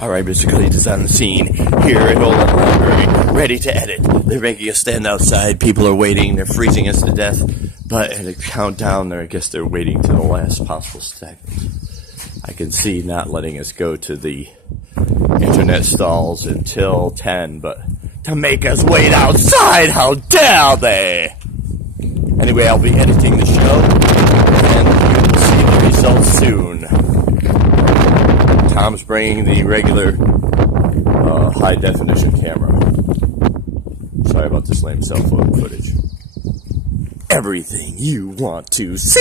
All right, Mr.CleanN is on the scene here at Old Library, ready to edit. They're making us stand outside. People are waiting. They're freezing us to death. But at a countdown, I guess they're waiting to the last possible second. I can see not letting us go to the internet stalls until 10, but to make us wait outside, how dare they? Anyway, I'll be editing the show, and you'll see the results soon. Tom's bringing the regular high-definition camera. Sorry about this lame cell phone footage. Everything you want to see!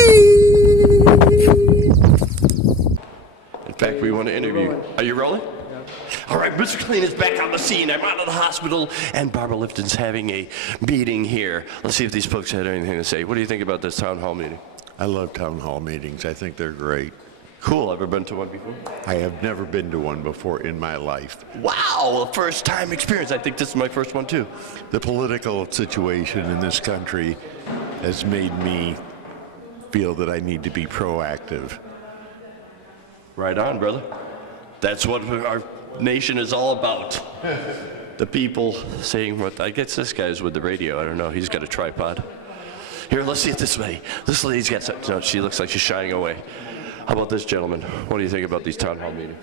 In fact, we want to interview. Are you rolling? All right, Mr.CleanN is back on the scene. I'm out of the hospital, and Barbara Lifton's having a meeting here. Let's see if these folks had anything to say. What do you think about this town hall meeting? I love town hall meetings. I think they're great. Cool. Ever been to one before? I have never been to one before in my life. Wow, a first-time experience. I think this is my first one, too. The political situation in this country has made me feel that I need to be proactive. Right on, brother. That's what our nation is all about. The people saying what, I guess this guy's with the radio. I don't know. He's got a tripod. Here, let's see it this way. This lady's got something. No, she looks like she's shying away. How about this gentleman? What do you think about these town hall meetings?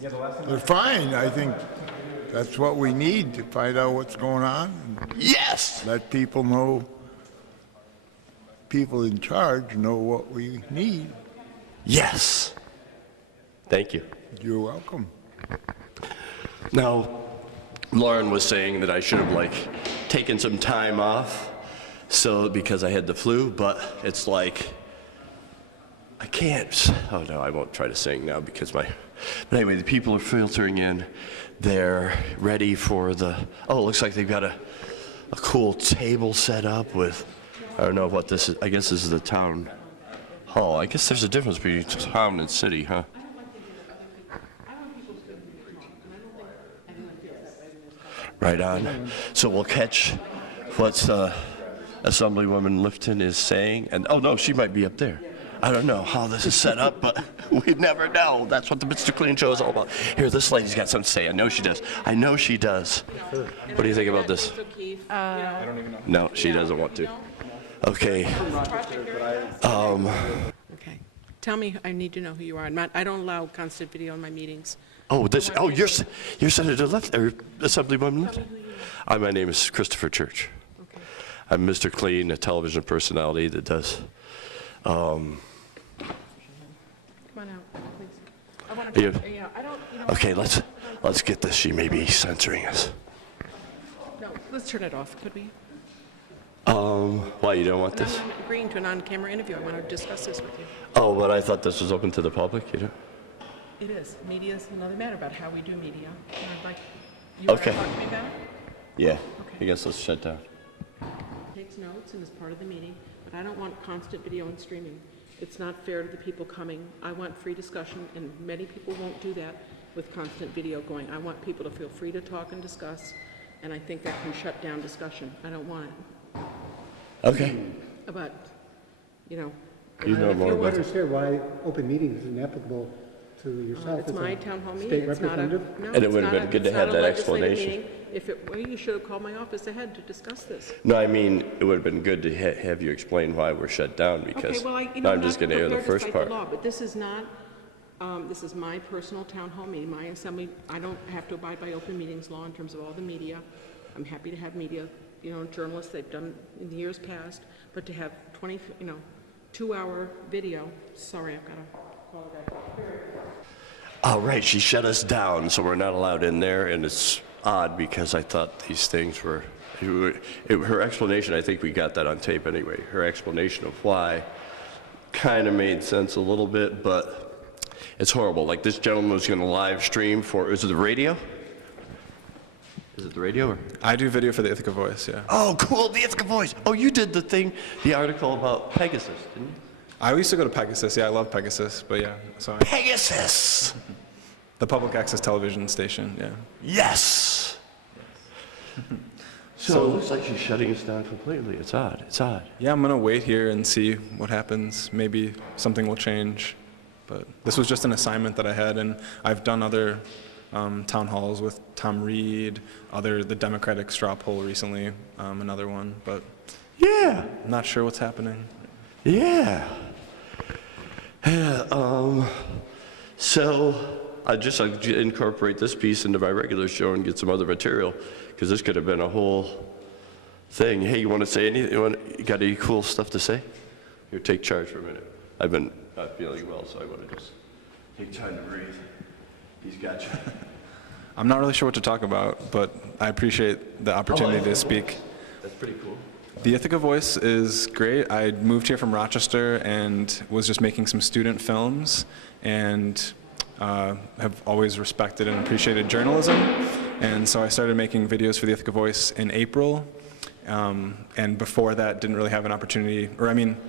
They're fine. I think that's what we need to find out what's going on. Yes! Let people know, people in charge know what we need. Yes! Thank you. You're welcome. Now, Lauren was saying that I should have, taken some time off because I had the flu, but it's like, I can't. Oh, no, I won't try to sing now because But anyway, the people are filtering in. They're ready for the... Oh, it looks like they've got a cool table set up with... I don't know what this is. I guess this is the town hall. I guess there's a difference between town and city, huh? Right on. So we'll catch what Assemblywoman Lifton is saying. And oh, no, she might be up there. I don't know how this is set up, but we never know. That's what the Mr.CleanN show is all about. Here, this lady's got something to say. I know she does. I know she does. What do you think about this? I don't even know. No, she doesn't want to. Okay. Okay. Tell me, I need to know who you are. I don't allow constant video in my meetings. Oh, you're Senator Left, or Assemblywoman Lifton? My name is Christopher Church. Okay. I'm Mr.CleanN, a television personality that does. Come on out, please. I want to. Yeah, I don't. Okay, let's get this. She may be censoring us. No, let's turn it off. Could we? Why you don't want this? I'm agreeing to an on-camera interview. I want to discuss this with you. Oh, but I thought this was open to the public. You know. It is. Media is another matter about how we do media. And I'd like you Okay. want to talk to me about it? Yeah. Okay. I guess let's shut down. Takes notes and is part of the meeting, but I don't want constant video and streaming. It's not fair to the people coming. I want free discussion, and many people won't do that with constant video going. I want people to feel free to talk and discuss, and I think that can shut down discussion. I don't want it. Okay. But, You know I more don't about it. understand why open meetings is inapplicable to yourself. it's as a my town hall meeting. state It's not a, representative. no, And it it's would have not been a- good to it's have not a that legislative explanation. meeting. Well, you should have called my office ahead to discuss this. No, I mean, it would have been good to have you explain why we're shut down because Okay, well, I'm just going to hear the first part. Law, but this is not, this is my personal town hall meeting, my assembly. I don't have to abide by open meetings law in terms of all the media. I'm happy to have media, journalists, they've done in the years past, but to have 2-hour video, sorry, I've got to call it back. Oh, right, she shut us down, so we're not allowed in there, and it's odd because I thought these things were, her explanation, I think we got that on tape anyway, her explanation of why kind of made sense a little bit, but it's horrible. Like this gentleman was going to live stream is it the radio? Is it the radio? Or? I do video for the Ithaca Voice, yeah. Oh, cool, the Ithaca Voice. Oh, you did the article about Pegasus, didn't you? I used to go to Pegasus, yeah, I love Pegasus, but yeah, sorry. Pegasus! The public access television station, yeah. Yes! So it looks like she's shutting us down completely. It's odd. Yeah, I'm gonna wait here and see what happens. Maybe something will change. But this was just an assignment that I had, and I've done other town halls with Tom Reed, the Democratic straw poll recently, another one, but Yeah. I'm not sure what's happening. Yeah. Yeah, so I just incorporate this piece into my regular show and get some other material, because this could have been a whole thing. Hey, you want to say anything? You got any cool stuff to say? Here, take charge for a minute. I've been not feeling well, so I want to just take time to breathe. He's got you. I'm not really sure what to talk about, but I appreciate the opportunity to speak. That's pretty cool. The Ithaca Voice is great. I moved here from Rochester and was just making some student films, and have always respected and appreciated journalism. And so I started making videos for the Ithaca Voice in April. And before that, didn't really have an opportunity,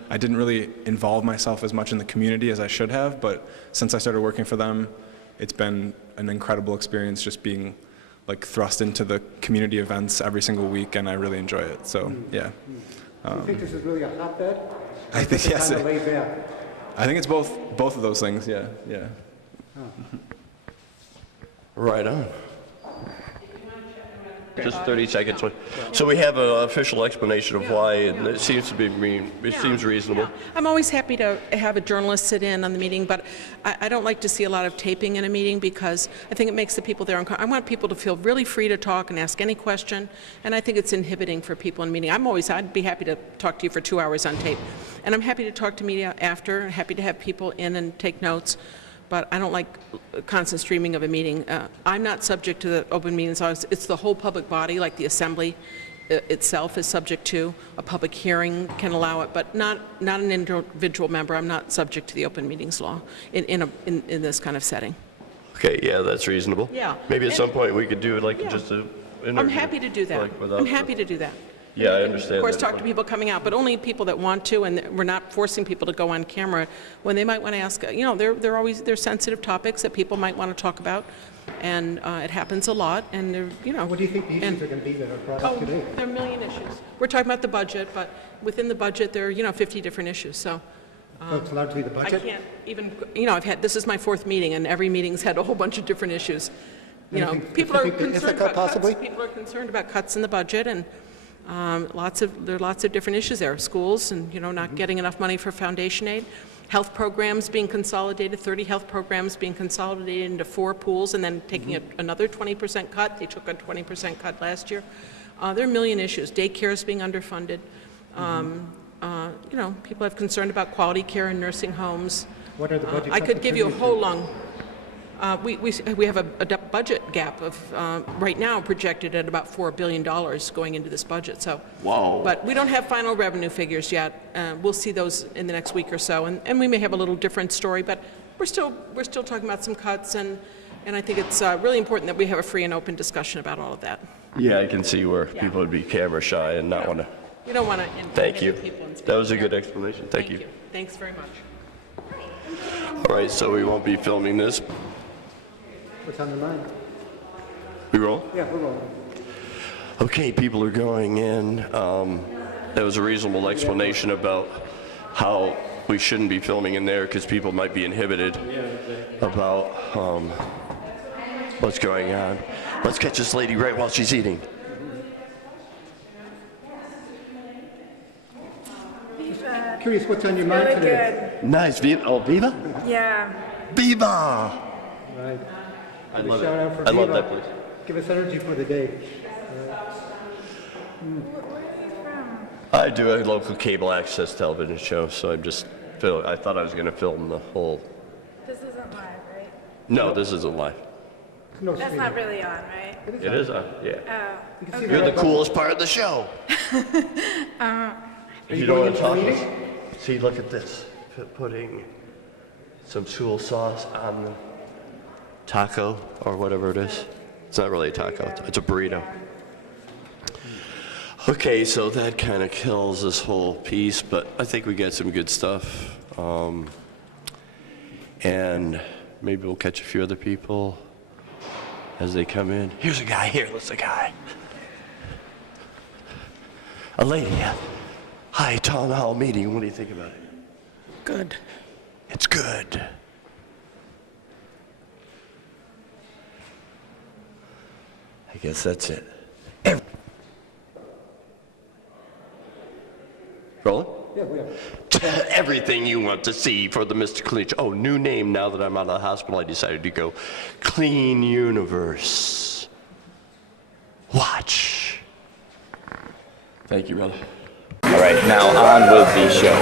I didn't really involve myself as much in the community as I should have, but since I started working for them, it's been an incredible experience just being like thrust into the community events every single week, and I really enjoy it. So, yeah. Do you think this is really a hotbed? I think, yes. Kind of laid back. I think it's both of those things, yeah. Right on. Just 30 seconds. So we have an official explanation of why, and it seems to be seems reasonable. I'm always happy to have a journalist sit in on the meeting, but I don't like to see a lot of taping in a meeting, because I think it makes the people there uncomfortable. I want people to feel really free to talk and ask any question, and I think it's inhibiting for people in a meeting. I'd be happy to talk to you for 2 hours on tape, and I'm happy to talk to media after, happy to have people in and take notes. But I don't like constant streaming of a meeting. I'm not subject to the open meetings laws. It's the whole public body, like the assembly itself is subject to. A public hearing can allow it, but not an individual member. I'm not subject to the open meetings law in this kind of setting. Okay, yeah, that's reasonable. Yeah. Maybe at some point we could do like just an interview. I'm happy to do that. Like without I'm happy to do that. Yeah, I understand. Of course, that. talk to people coming out, but only people that want to, and we're not forcing people to go on camera when they might want to ask. They're sensitive topics that people might want to talk about, and it happens a lot. And What do you think the issues are going to be that are brought up today? There are a million issues. We're talking about the budget, but within the budget, there are 50 different issues. So So it's allowed to be the I budget? can't even. This is my 4th meeting, and every meeting's had a whole bunch of different issues. People are concerned about possibly? cuts. People are concerned about cuts in the budget, and there are lots of different issues there. Schools, and not getting enough money for foundation aid. Health programs being consolidated, 30 health programs being consolidated into 4 pools, and then taking another 20% cut. They took a 20% cut last year. There are a million issues. Daycares being underfunded. People have concern about quality care in nursing homes. What are the budget I could cuts give you a attributed whole to? long. We have a budget gap of right now projected at about $4 billion going into this budget. So, Wow. But we don't have final revenue figures yet. We'll see those in the next week or so, and we may have a little different story. But we're still talking about some cuts, and I think it's really important that we have a free and open discussion about all of that. Yeah, I can see where people would be camera shy and not want to. We don't want to. Thank you. People and That was a good explanation. Thank you. Thanks very much. All right, so we won't be filming this. What's on their mind? We roll? Yeah, we're rolling. Okay, people are going in. That was a reasonable explanation about how we shouldn't be filming in there, because people might be inhibited about what's going on. Let's catch this lady right while she's eating. Curious what's on your mind Really today? good. Nice. Oh, Viva? Yeah. Viva! Right. I love Shout out it. for I love Viva. that place. Give us energy for the day. I do a local cable access television show, so I thought I was going to film the whole. This isn't live, right? No, this isn't live. No That's streaming. not really on, right? It is on, yeah. Oh. You can see You're the that. coolest part of the show. If you don't want to talk, see, look at this. Putting some Sewell sauce on the taco or whatever it is. It's not really a taco, it's a burrito. Okay, so that kind of kills this whole piece, but I think we got some good stuff. And maybe we'll catch a few other people as they come in. Here's a guy here, let's a guy. A lady. Hi, town hall meeting. What do you think about it? Good. It's good. I guess that's it. Rolling? Yeah, we are. Everything you want to see for the Mr. Clean Show. Oh, new name now that I'm out of the hospital. I decided to go Clean UniversE. Watch. Thank you, brother. All right, now on with the show.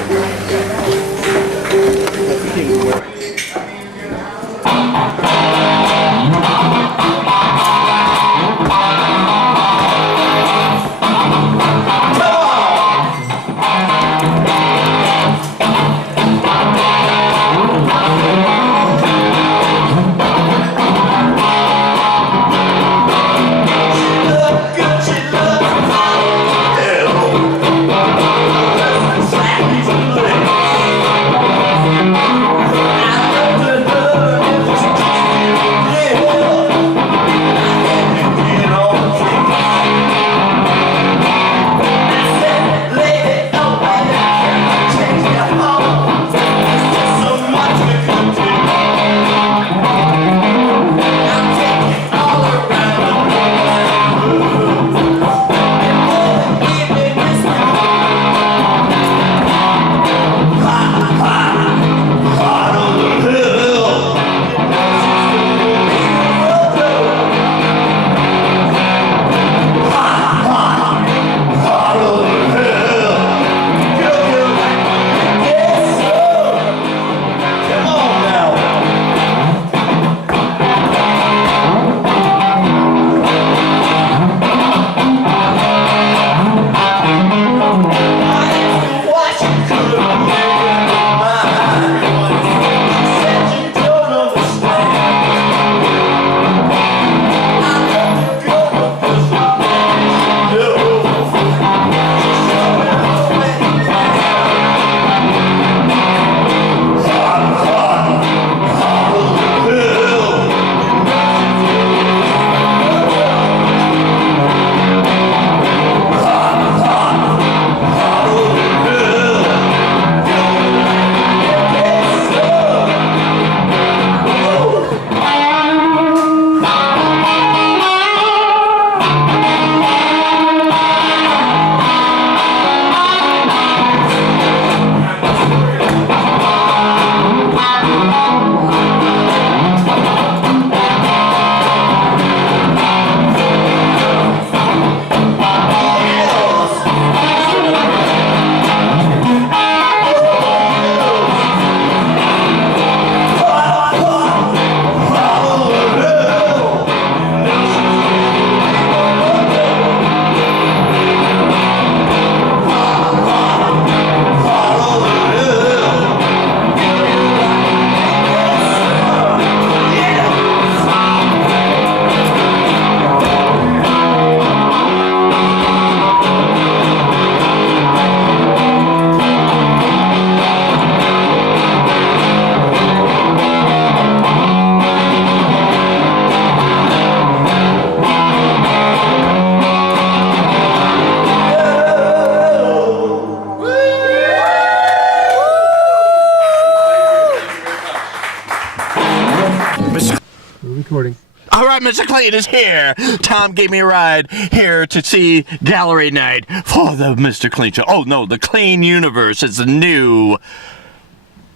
Recording. All right, Mr. Clean is here. Tom gave me a ride here to see Gallery Night for the Mr. Clean Show. Oh, no, the Clean UniversE is the new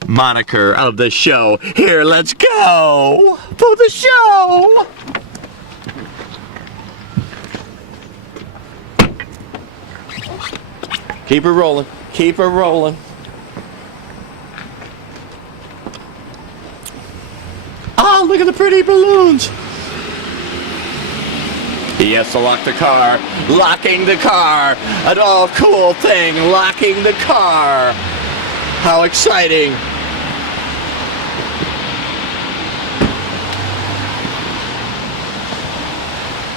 moniker of the show. Here, let's go for the show. Keep her rolling. Keep her rolling. Oh, look at the pretty balloons. He has to lock the car. Locking the car. An all cool thing. Locking the car. How exciting.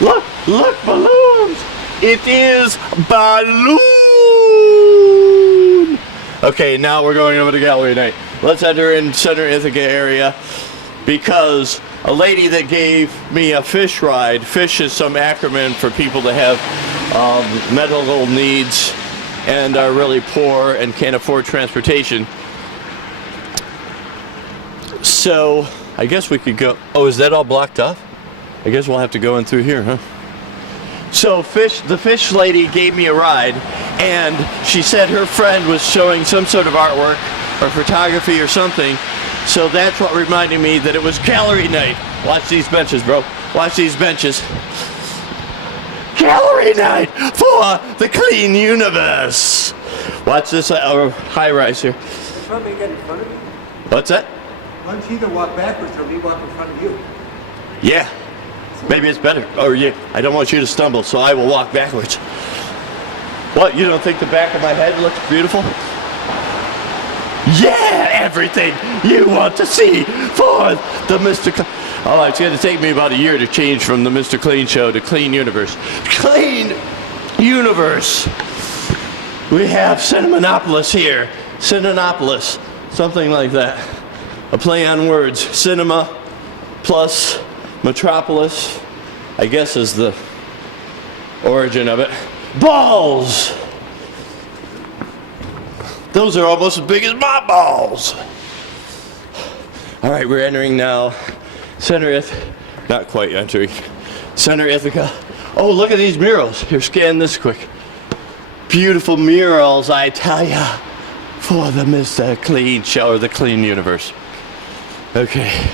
Look, look, balloons. It is balloon. Okay, now we're going over to Gallery Night. Let's enter in Center Ithaca area because a lady that gave me a fish ride, fish is some acronym for people that have medical needs and are really poor and can't afford transportation. So I guess we could go. Oh, is that all blocked off? I guess we'll have to go in through here, huh? So the fish lady gave me a ride, and she said her friend was showing some sort of artwork or photography or something. So that's what reminded me that it was gallery night. Watch these benches, bro. Watch these benches. Gallery night for the Clean Universe. Watch this high rise here. Want me to get in front of you? What's that? Why don't you either walk backwards or me walk in front of you? Yeah. Maybe it's better. Or yeah, I don't want you to stumble, so I will walk backwards. What, you don't think the back of my head looks beautiful? Yeah, everything you want to see for the Mr. Clean. Oh, it's going to take me about a year to change from the Mr. Clean show to Clean Universe. Clean Universe. We have Cinemanopolis here. Cinemanopolis. Something like that. A play on words. Cinema plus Metropolis, I guess, is the origin of it. Balls! Those are almost as big as my balls. All right, we're entering now Center Ithaca. Not quite entering. Center Ithaca. Oh, look at these murals. Here, scan this quick. Beautiful murals, I tell ya, for the Mr. Clean show, or the Clean Universe. Okay.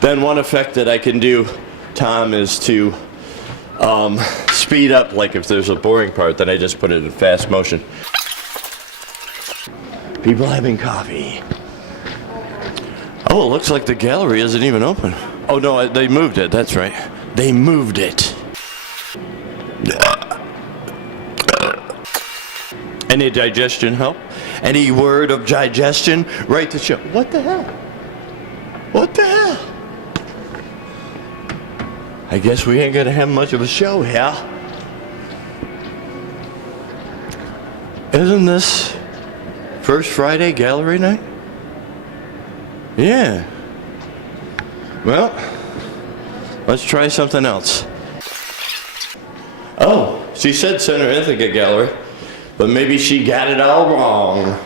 Then one effect that I can do, Tom, is to speed up, like if there's a boring part, then I just put it in fast motion. People having coffee. Oh, it looks like the gallery isn't even open. Oh no, they moved it, that's right. They moved it. Any digestion help? Any word of digestion? Right to show. What the hell? What the hell? I guess we ain't gonna have much of a show here. Isn't this First Friday gallery night? Yeah. Well, let's try something else. Oh, she said Center Ithaca Gallery, but maybe she got it all wrong.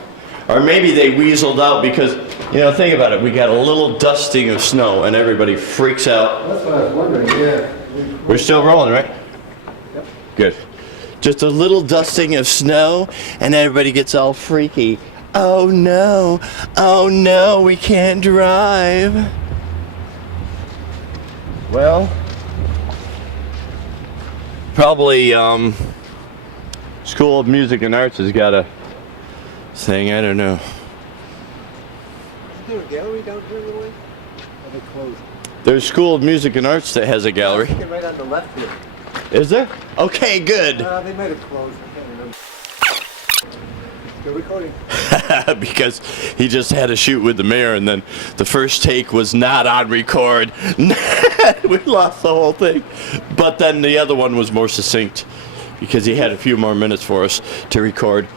Or maybe they weaseled out because, you know, think about it. We got a little dusting of snow and everybody freaks out. That's what I was wondering, yeah. We're still rolling, right? Yep. Good. Just a little dusting of snow and everybody gets all freaky. Oh no, we can't drive. Well, probably School of Music and Arts has got a thing, I don't know. Is there a gallery down here in the way? Or they closed? There's School of Music and Arts that has a gallery. I think right on the left here. Is there? Okay, good. They might have closed, I can't remember. Still recording. Because he just had a shoot with the mayor and then the first take was not on record. We lost the whole thing. But then the other one was more succinct because he had a few more minutes for us to record.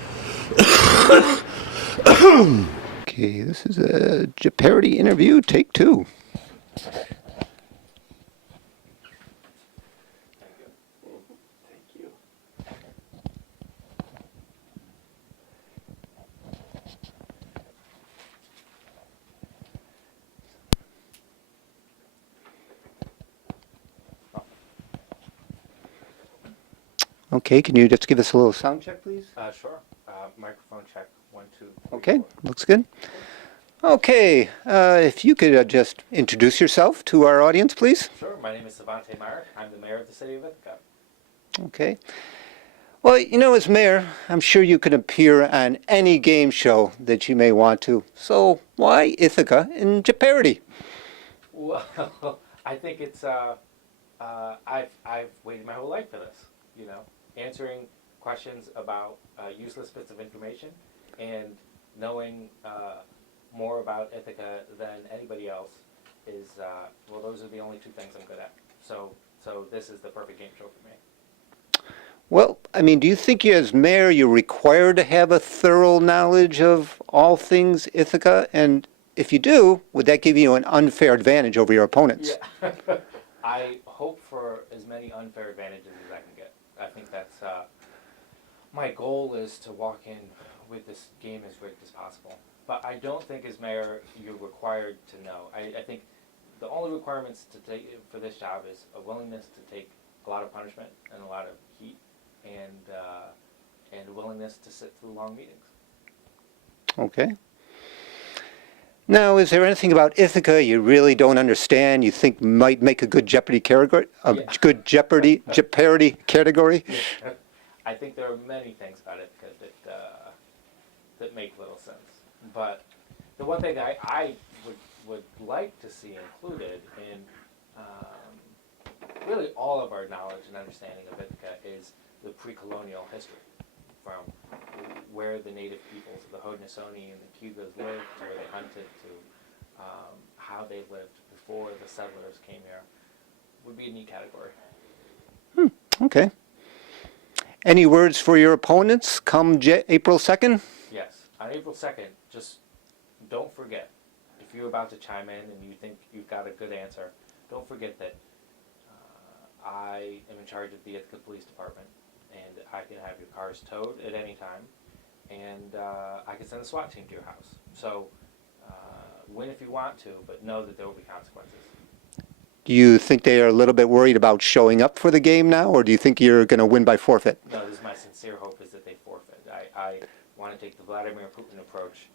Okay, this is a parody interview, take 2. Okay, can you just give us a little sound check, please? Sure. Microphone check, 1, 2. Okay, looks good. Okay, if you could just introduce yourself to our audience, please. Sure. My name is Savante Marek. I'm the mayor of the city of Ithaca. Okay. Well, you know, as mayor, I'm sure you can appear on any game show that you may want to. So why Ithaca in Jeopardy? Well, I think it's, I've waited my whole life for this, you know, answering questions about useless bits of information and knowing more about Ithaca than anybody else is, well, those are the only 2 things I'm good at. So this is the perfect game show for me. Well, I mean, do you think you as mayor, you're required to have a thorough knowledge of all things Ithaca? And if you do, would that give you an unfair advantage over your opponents? Yeah. I hope for as many unfair advantages as I can get. I think that's my goal is to walk in with this game as rigged as possible. But I don't think as mayor you're required to know. I think the only requirements to take for this job is a willingness to take a lot of punishment and a lot of heat, and a willingness to sit through long meetings. Okay. Now, is there anything about Ithaca you really don't understand? You think might make a good Jeopardy category? Good Jeopardy category? Yeah. I think there are many things about Ithaca that make little sense. But the one thing I would like to see included in really all of our knowledge and understanding of Ithaca is the pre-colonial history, from where the native peoples of the Haudenosaunee and the Cayugas lived, to where they hunted, to how they lived before the settlers came here, would be a neat category. Okay. Any words for your opponents come April 2nd? Yes. On April 2nd, just don't forget, if you're about to chime in and you think you've got a good answer, don't forget that I am in charge of the Ithaca Police Department, and I can have your cars towed at any time, and I can send a SWAT team to your house. So win if you want to, but know that there will be consequences. Do you think they are a little bit worried about showing up for the game now, or do you think you're going to win by forfeit? No, this is my sincere hope, is that they forfeit. I want to take the Vladimir Putin approach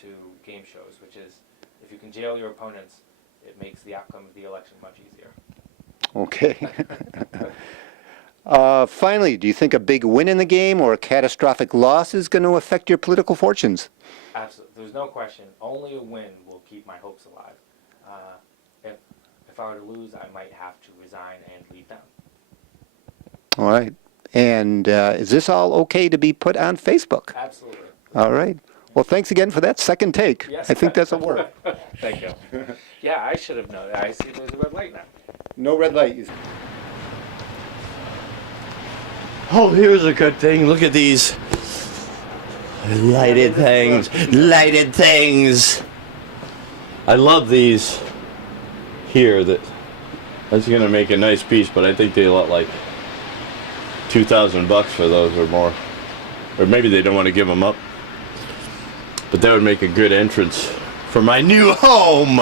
to game shows, which is, if you can jail your opponents, it makes the outcome of the election much easier. Okay. Finally, do you think a big win in the game or a catastrophic loss is going to affect your political fortunes? Absolutely. There's no question. Only a win will keep my hopes alive. If I were to lose, I might have to resign and leave town. All right. And is this all okay to be put on Facebook? Absolutely. All right. Well, thanks again for that second take. Yes. I think that's a work. Thank you. Yeah, I should have known that. I see there's a red light now. No red light. Oh, here's a good thing. Look at these lighted things. Lighted things. I love these here. That's gonna make a nice piece, but I think they look like $2,000 for those or more. Or maybe they don't want to give them up. But that would make a good entrance for my new home.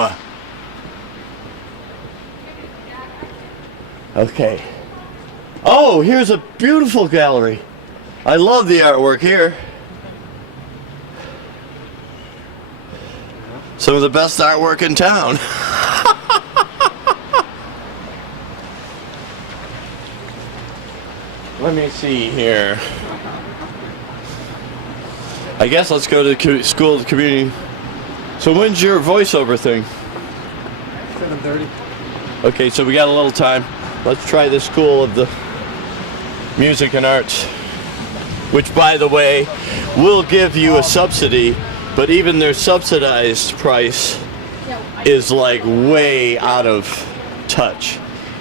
Okay. Oh, here's a beautiful gallery. I love the artwork here. Some of the best artwork in town. Let me see here. I guess let's go to the School of the Community. So when's your voiceover thing? 7:30. Okay, so we got a little time. Let's try the School of the Music and Arts, which, by the way, will give you a subsidy, but even their subsidized price is like way out of touch.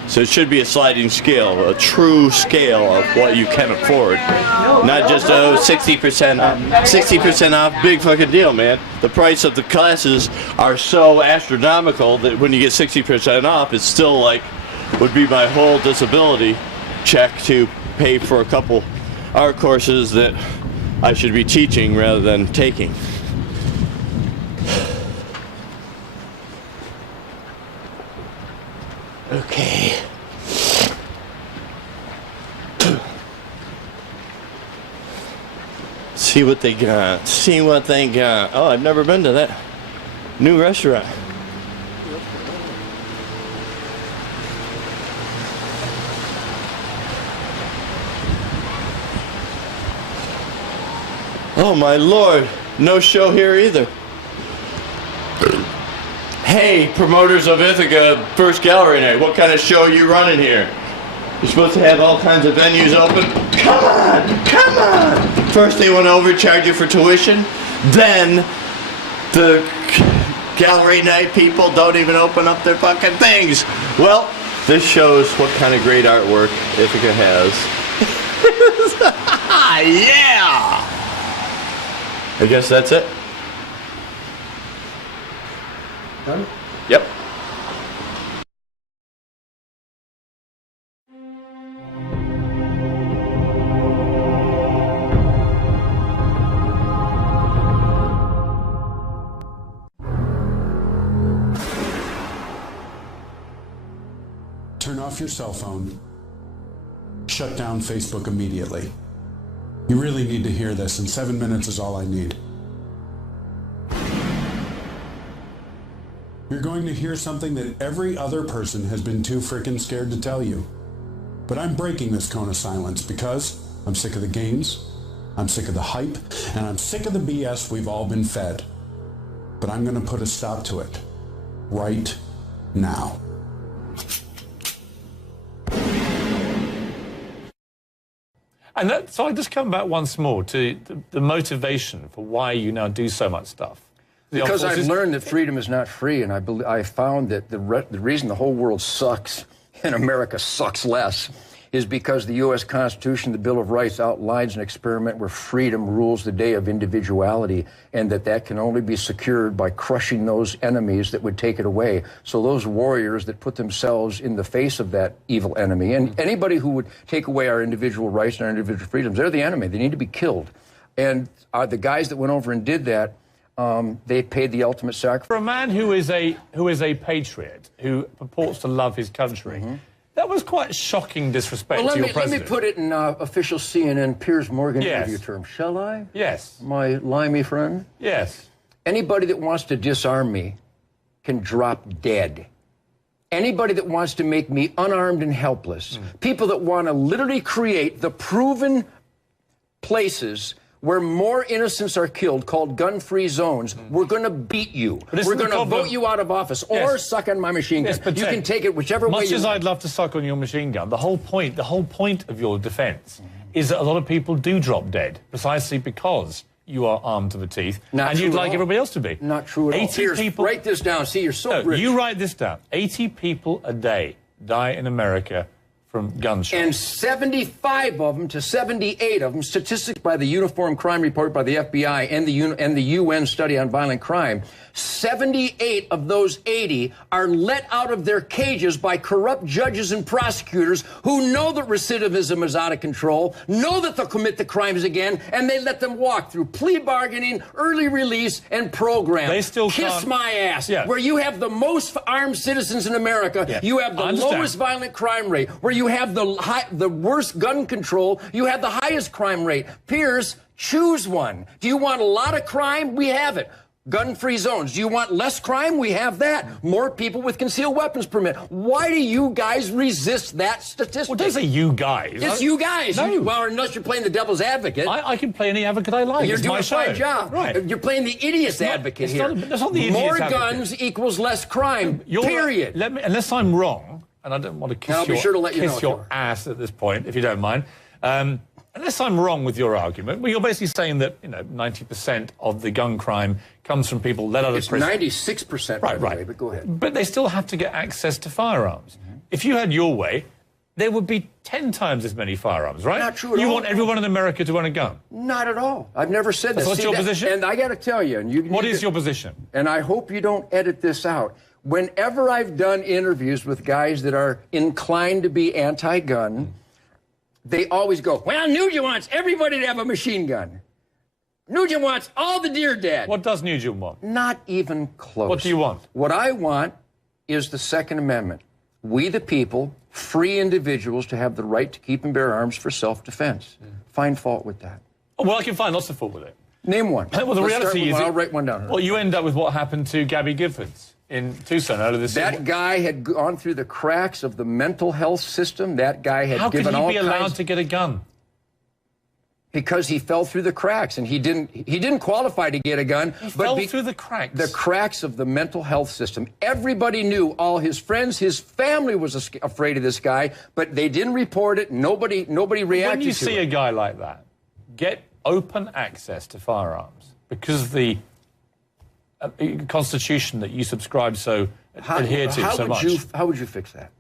So it should be a sliding scale, a true scale of what you can afford. Not just, 60% off. 60% off, big fucking deal, man. The price of the classes are so astronomical that when you get 60% off, it's still like, would be my whole disability check to pay for a couple art courses that I should be teaching rather than taking. Okay. See what they got. See what they got. Oh, I've never been to that new restaurant. Oh my lord, no show here either. Hey, promoters of Ithaca, first gallery night, what kind of show you running here? You're supposed to have all kinds of venues open? Come on, come on! First they want to overcharge you for tuition, then the gallery night people don't even open up their fucking things. Well, this shows what kind of great artwork Ithaca has. Yeah! I guess that's it. Done? Yep. off your cell phone. Shut down Facebook immediately. You really need to hear this, and 7 minutes is all I need. You're going to hear something that every other person has been too freaking scared to tell you. But I'm breaking this cone of silence because I'm sick of the games, I'm sick of the hype, and I'm sick of the BS we've all been fed. But I'm going to put a stop to it. Right now. And so I just come back once more to the motivation for why you now do so much stuff. Because I've learned that freedom is not free, and I found that the reason the whole world sucks and America sucks less is because the U.S. Constitution, the Bill of Rights, outlines an experiment where freedom rules the day of individuality, and that can only be secured by crushing those enemies that would take it away. So those warriors that put themselves in the face of that evil enemy, and anybody who would take away our individual rights and our individual freedoms, they're the enemy. They need to be killed. And the guys that went over and did that, they paid the ultimate sacrifice. For a man who is a patriot, who purports to love his country, that was quite shocking disrespect to your president. Let me put it in official CNN Piers Morgan interview terms. Shall I? Yes. My limey friend? Yes. Anybody that wants to disarm me can drop dead. Anybody that wants to make me unarmed and helpless, people that want to literally create the proven places where more innocents are killed, called gun-free zones, we're going to beat you. We're going to vote you out of office, or suck on my machine gun. You can take it whichever way you want. Much as I'd love to suck on your machine gun, the whole point of your defense is that a lot of people do drop dead, precisely because you are armed to the teeth, and you'd like everybody else to be. Not true at all. 80 people... Write this down. See, you're so rich. You write this down. 80 people a day die in America from gunshots. And 75 of them to 78 of them, statistics by the Uniform Crime Report by the FBI and the UN Study on Violent Crime, 78 of those 80 are let out of their cages by corrupt judges and prosecutors who know that recidivism is out of control, know that they'll commit the crimes again, and they let them walk through plea bargaining, early release, and program. They still Kiss my ass. Yeah. Where you have the most armed citizens in America, you have the lowest violent crime rate. Where you have the worst gun control, you have the highest crime rate. Piers, choose one. Do you want a lot of crime? We have it. Gun-free zones. Do you want less crime? We have that. More people with concealed weapons permit. Why do you guys resist that statistic? Well, don't say you guys. It's you guys. No. Well, unless you're playing the devil's advocate. I can play any advocate I like. You're it's doing my a fine show. job. Right. You're playing the idiot's advocate here. That's not the idiot's More advocate. guns equals less crime. Period. Unless I'm wrong, and I don't want to kiss your ass at this point, if you don't mind. Unless I'm wrong with your argument, well, you're basically saying that 90% of the gun crime comes from people let out of prison. It's 96%, by the way, but go ahead. But they still have to get access to firearms. If you had your way, there would be 10 times as many firearms, right? Not true at all. You want everyone in America to own a gun? Not at all. I've never said that. What's your position? And I got to tell you, what is your position? And I hope you don't edit this out. Whenever I've done interviews with guys that are inclined to be anti-gun, they always go, well, Nugent wants everybody to have a machine gun. Nugent wants all the deer dead. What does Nugent want? Not even close. What do you want? What I want is the Second Amendment. We the people, free individuals to have the right to keep and bear arms for self-defense. Find fault with that. Oh, well, I can find lots of fault with it. Name one. Well, the reality is... I'll write one down. Well, you end up with what happened to Gabby Giffords in Tucson earlier this year. That guy had gone through the cracks of the mental health system. That guy had given all How could he be allowed to get a gun? Because he fell through the cracks, and he didn't qualify to get a gun. He fell through the cracks. The cracks of the mental health system. Everybody knew, all his friends, his family was afraid of this guy, but they didn't report it. Nobody reacted to it. When you see a guy like that, get open access to firearms, because the Constitution that you subscribe adhere to so much. How would you fix that?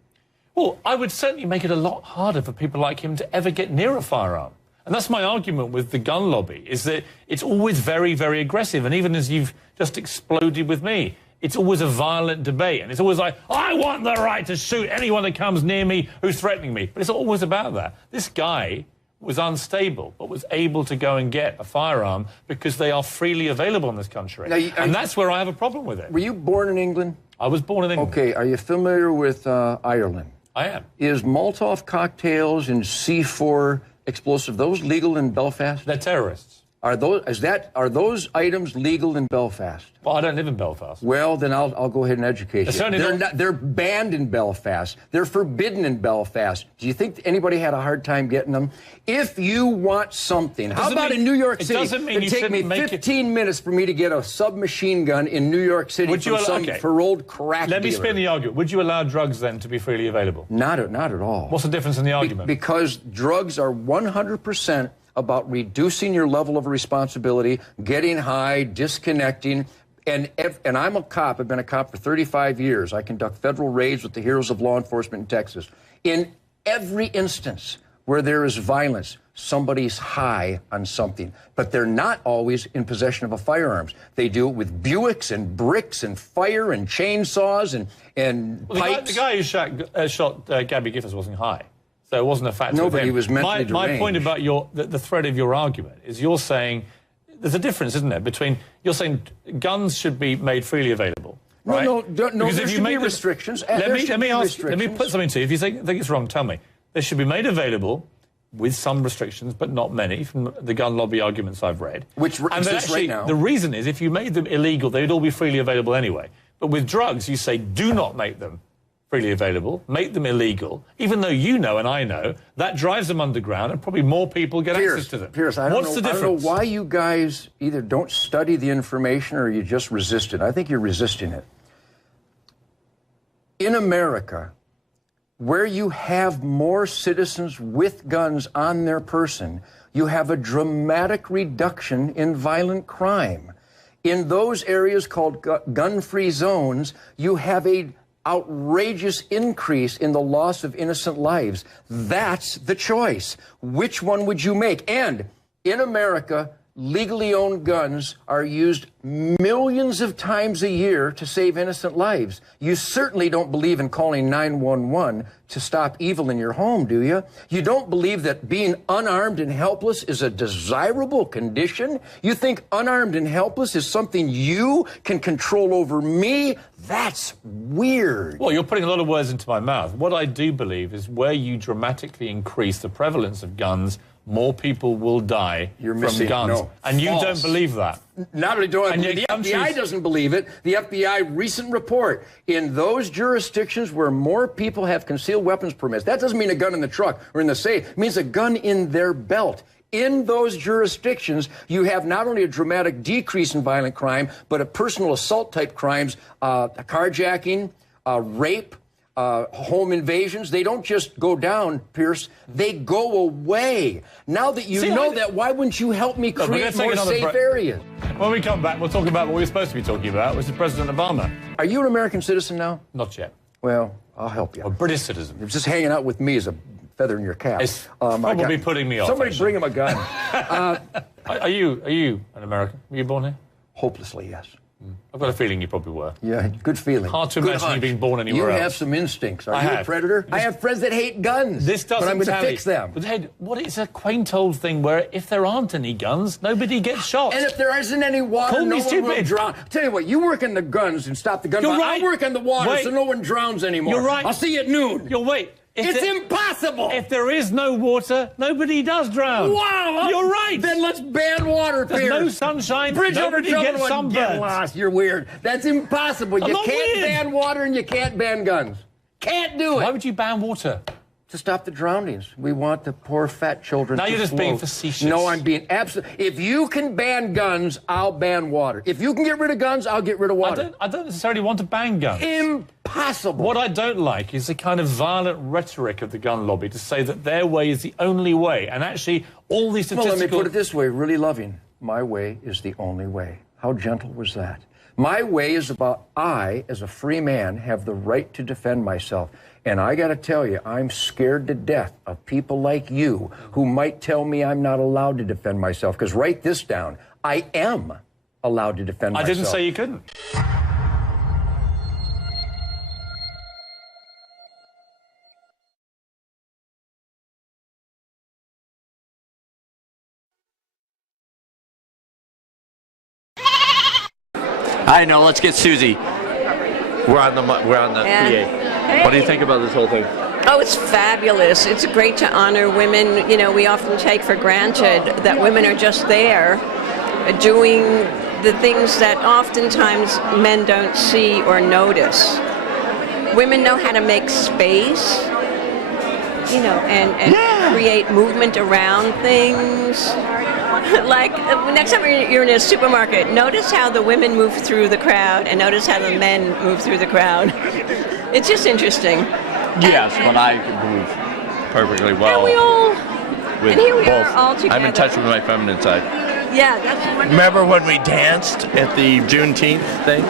Well, I would certainly make it a lot harder for people like him to ever get near a firearm. And that's my argument with the gun lobby, is that it's always very, very aggressive. And even as you've just exploded with me, it's always a violent debate. And it's always like, I want the right to shoot anyone that comes near me who's threatening me. But it's always about that. This guy was unstable, but was able to go and get a firearm because they are freely available in this country. And that's where I have a problem with it. Were you born in England? I was born in England. Okay, are you familiar with Ireland? I am. Is Molotov cocktails and C4 explosive, those legal in Belfast? They're terrorists. Are those items legal in Belfast? Well, I don't live in Belfast. Well, then I'll go ahead and educate you. They're banned in Belfast. They're forbidden in Belfast. Do you think anybody had a hard time getting them? If you want something, how about in New York City? It doesn't mean you take me shouldn't make 15 minutes for me to get a submachine gun in New York City from some paroled crack Let me dealer. spin the argument. Would you allow drugs then to be freely available? Not at all. What's the difference in the argument? Because drugs are 100% about reducing your level of responsibility, getting high, disconnecting. And I'm a cop. I've been a cop for 35 years. I conduct federal raids with the heroes of law enforcement in Texas. In every instance where there is violence, somebody's high on something. But they're not always in possession of a firearms. They do it with Buicks and bricks and fire and chainsaws and pipes. The guy who shot Gabby Giffords wasn't high. So it wasn't a factor. No, but he was mentally My deranged. point about the thread of your argument is you're saying there's a difference, isn't there, between you're saying guns should be made freely available. Right? No, there should be restrictions. Let me put something to you. If you think it's wrong, tell me. They should be made available with some restrictions, but not many, from the gun lobby arguments I've read. Which exists right now. The reason is if you made them illegal, they would all be freely available anyway. But with drugs, you say do not make them freely available, make them illegal, even though you know and I know that drives them underground and probably more people get access to them. Pierce, I don't know why you guys either don't study the information or you just resist it. I think you're resisting it. In America, where you have more citizens with guns on their person, you have a dramatic reduction in violent crime. In those areas called gun-free zones, you have a outrageous increase in the loss of innocent lives. That's the choice. Which one would you make? And in America, legally owned guns are used millions of times a year to save innocent lives. You certainly don't believe in calling 911 to stop evil in your home, do you? You don't believe that being unarmed and helpless is a desirable condition? You think unarmed and helpless is something you can control over me? That's weird. Well, you're putting a lot of words into my mouth. What I do believe is where you dramatically increase the prevalence of guns, more people will die from guns. No, and you false. don't believe that. Not only do I believe the FBI doesn't believe it. The FBI recent report, in those jurisdictions where more people have concealed weapons permits, that doesn't mean a gun in the truck or in the safe. It means a gun in their belt. In those jurisdictions, you have not only a dramatic decrease in violent crime, but a personal assault type crimes, carjacking, rape, home invasions. They don't just go down, Pierce. They go away. Now that you know that, why wouldn't you help me create more safe areas? When we come back, we'll talk about what we're supposed to be talking about, which is President Obama. Are you an American citizen now? Not yet. Well, I'll help you. A British citizen. You're just hanging out with me as a feather in your cap. It's probably putting me off. Somebody bring him a gun. Are you an American? Were you born here? Hopelessly, yes. I've got a feeling you probably were. Yeah, good feeling. Hard to Good imagine hunch. you being born anywhere else. You have some instincts. Are I you have. a predator? I have friends that hate guns. This doesn't but I'm going to tally. fix them. But hey, it's a quaint old thing where if there aren't any guns, nobody gets shot. And if there isn't any water, Call me no one will stupid. drown. Tell you what, you work on the guns and stop the gun. You're right. I work on the water so no one drowns anymore. You're right. I'll see you at noon. It's impossible. If there is no water, nobody does drown. Wow. You're right. Then let's ban water, There's Pierce. no sunshine. Bridge over Nobody troubled gets one. sunburned. Get lost. You're weird. That's impossible. I'm You not can't weird. ban water and you can't ban guns. Can't do it. Why would you ban water? To stop the drownings. We want the poor fat children Now to you're just float. being facetious. No, I'm being absolute. If you can ban guns, I'll ban water. If you can get rid of guns, I'll get rid of water. I don't necessarily want to ban guns. Impossible. What I don't like is the kind of violent rhetoric of the gun lobby to say that their way is the only way. And actually, all these Well, statistical... let me put it this way, really loving. My way is the only way. How gentle was that? My way is about I, as a free man, have the right to defend myself. And I got to tell you, I'm scared to death of people like you who might tell me I'm not allowed to defend myself. Because write this down. I am allowed to defend myself. I didn't say you couldn't. I know. Let's get Susie. We're on the PA. What do you think about this whole thing? Oh, it's fabulous. It's great to honor women. You know, we often take for granted that women are just there doing the things that oftentimes men don't see or notice. Women know how to make space, you know, and create movement around things. Like, next time you're in a supermarket, notice how the women move through the crowd and notice how the men move through the crowd. It's just interesting. Yes, but I can move perfectly well. And we all, with and here we both. are all together. I'm in touch with my feminine side. Yeah, that's wonderful. Remember when we danced at the Juneteenth thing?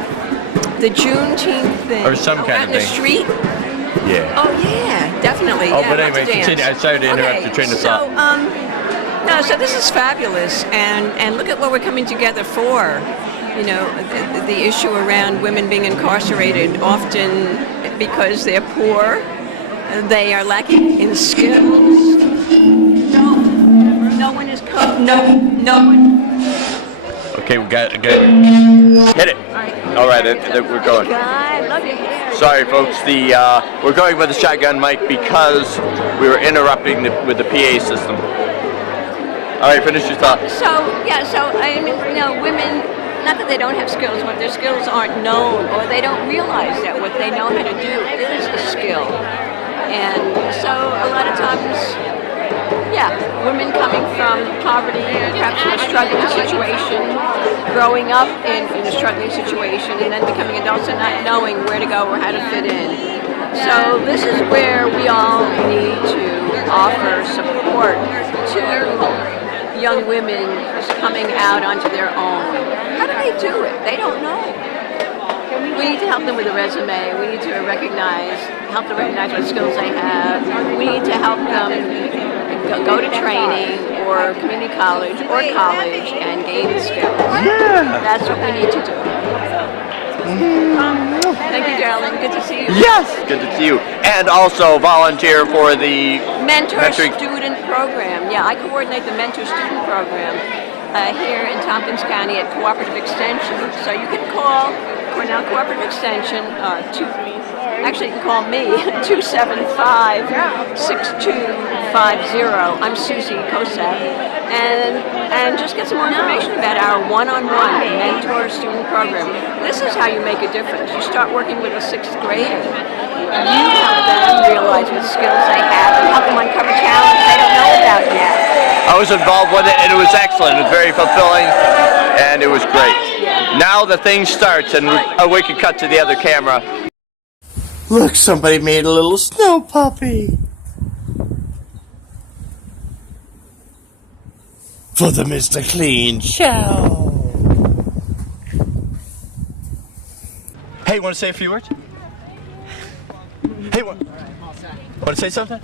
The Juneteenth thing. Or some kind out of in the thing. street? Yeah. Oh, yeah, definitely. Oh, yeah, but lots anyway, of dance. continue. I started to interrupt your train of thought. No, so this is fabulous, and look at what we're coming together for. You know, the issue around women being incarcerated, often because they're poor, they are lacking in skills. No one is no one. Okay, we got hit it. All right, we're going. God, love your hair. Sorry, folks. We're going with the shotgun mic because we were interrupting with the PA system. All right, finish your thought. So I mean, you know, women, not that they don't have skills, but their skills aren't known, or they don't realize that what they know how to do is a skill. And so a lot of times, women coming from poverty, perhaps in a struggling situation, growing up in a struggling situation, and then becoming adults and not knowing where to go or how to fit in. So this is where we all need to offer support to young women coming out onto their own. How do they do it? They don't know. We need to help them with a resume. We need to help them recognize what skills they have. We need to help them go to training or community college and gain skills. Yeah. That's what we need to do. Thank you, darling. Good to see you. Yes, good to see you. And also volunteer for the Mentor Student Program. Yeah, I coordinate the Mentor Student Program here in Tompkins County at Cooperative Extension. So you can call Cornell Cooperative Extension, actually you can call me, 275-6250. I'm Susie Kosek. And just get some more information about our one-on-one mentor student program. This is how you make a difference. You start working with a 6th grader. You help them realize what skills they have and help them uncover challenges they don't know about yet. I was involved with it, and it was excellent. It was very fulfilling, and it was great. Now the thing starts, and we can cut to the other camera. Look, somebody made a little snow puppy. For the Mr. Clean Show. Hey, want to say a few words? Hey, want to say something?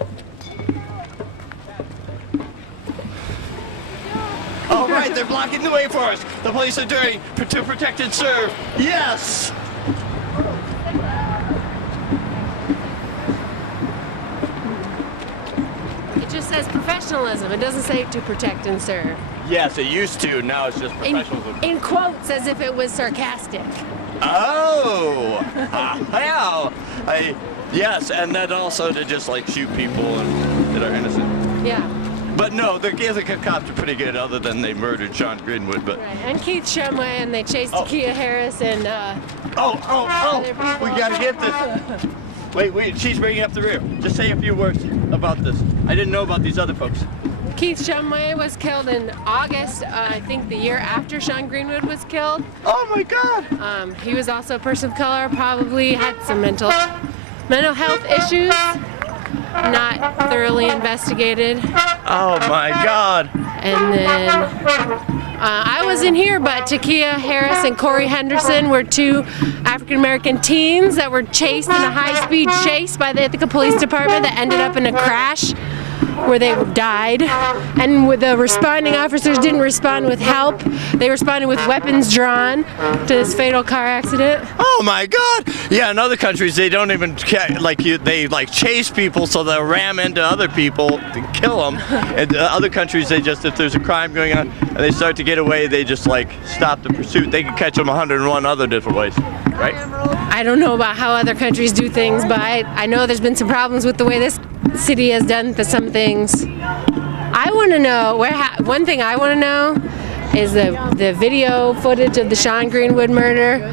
All right, they're blocking the way for us. The police are doing to protect and serve. Yes! It just says professionalism. It doesn't say to protect and serve. Yes, it used to. Now it's just professionalism. In quotes, as if it was sarcastic. Oh! Well, yes, and then also to just like shoot people that are innocent. Yeah. But no, the Ithaca cops are pretty good, other than they murdered Sean Greenwood. But Right. And Keith Shumway, and they chased Takia Harris and. We gotta get this. Wait, she's bringing up the rear. Just say a few words about this. I didn't know about these other folks. Keith Shumway was killed in August, I think the year after Sean Greenwood was killed. Oh my God! He was also a person of color, probably had some mental health issues, not thoroughly investigated. Oh my God! And then I wasn't here, but Takia Harris and Corey Henderson were 2 African-American teens that were chased in a high-speed chase by the Ithaca Police Department that ended up in a crash where they died, and the responding officers didn't respond with help. They responded with weapons drawn to this fatal car accident. Oh my God! Yeah, in other countries they don't even they chase people so they'll ram into other people to kill them. And other countries they just, if there's a crime going on and they start to get away, they just stop the pursuit. They can catch them 101 other different ways, right? I don't know about how other countries do things, but I know there's been some problems with the way this city has done some things. I want to know one thing I want to know is the video footage of the Sean Greenwood murder.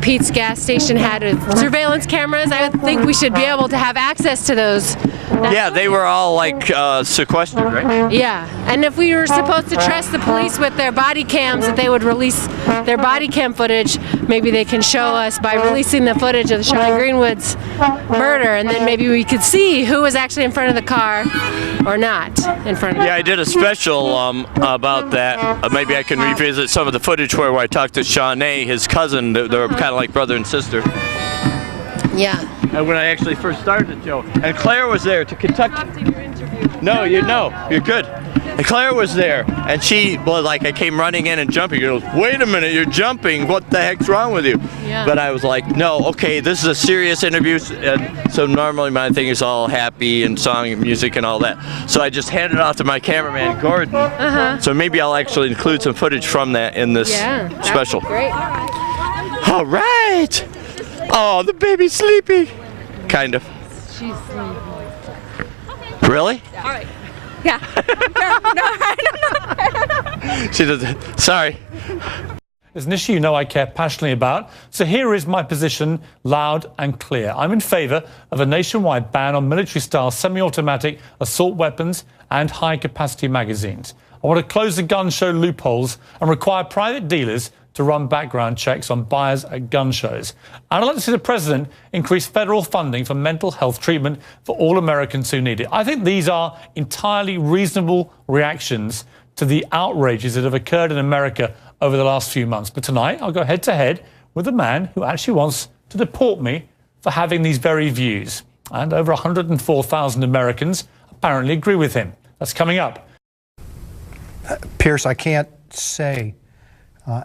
Pete's gas station had surveillance cameras. I would think we should be able to have access to those. Yeah, they were all sequestered, right? Yeah, and if we were supposed to trust the police with their body cams, that they would release their body cam footage, maybe they can show us by releasing the footage of the Sean Greenwood's murder, and then maybe we could see who was actually in front of the car or not in front of the car. Yeah, I did a special about that. Maybe I can revisit some of the footage where I talked to Shawnee, his cousin. They were kind of like brother and sister. Yeah. And when I actually first started the show, and Claire was there to Kentucky. No, you're good. And Claire was there, and she was like, I came running in and jumping. She goes, wait a minute, you're jumping. What the heck's wrong with you? Yeah. But I was like, no, okay, this is a serious interview. And so normally my thing is all happy and song and music and all that. So I just handed it off to my cameraman, Gordon. So maybe I'll actually include some footage from that in this special. Great. All right. Oh, the baby's sleepy. Kind of. She's sleeping. Really? All right. Yeah. No, I don't know. She doesn't. Sorry. It's an issue you know I care passionately about. So here is my position, loud and clear. I'm in favour of a nationwide ban on military-style semi-automatic assault weapons and high-capacity magazines. I want to close the gun show loopholes and require private dealers to run background checks on buyers at gun shows. And I'd like to see the president increase federal funding for mental health treatment for all Americans who need it. I think these are entirely reasonable reactions to the outrages that have occurred in America over the last few months. But tonight, I'll go head-to-head with a man who actually wants to deport me for having these very views. And over 104,000 Americans apparently agree with him. That's coming up. Pierce, I can't say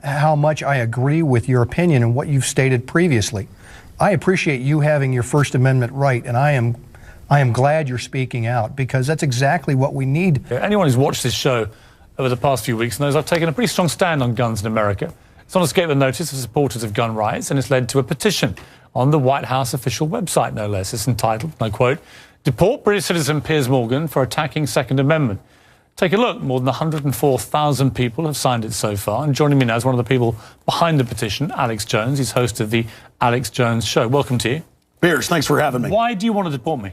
how much I agree with your opinion and what you've stated previously. I appreciate you having your First Amendment right, and I am glad you're speaking out, because that's exactly what we need. Anyone who's watched this show over the past few weeks knows I've taken a pretty strong stand on guns in America. It's not escaped the notice of supporters of gun rights, and it's led to a petition on the White House official website, no less. It's entitled, and I quote, "Deport British citizen Piers Morgan for attacking Second Amendment." Take a look. More than 104,000 people have signed it so far. And joining me now is one of the people behind the petition, Alex Jones. He's host of the Alex Jones Show. Welcome to you. Pierce, thanks for having me. Why do you want to deport me?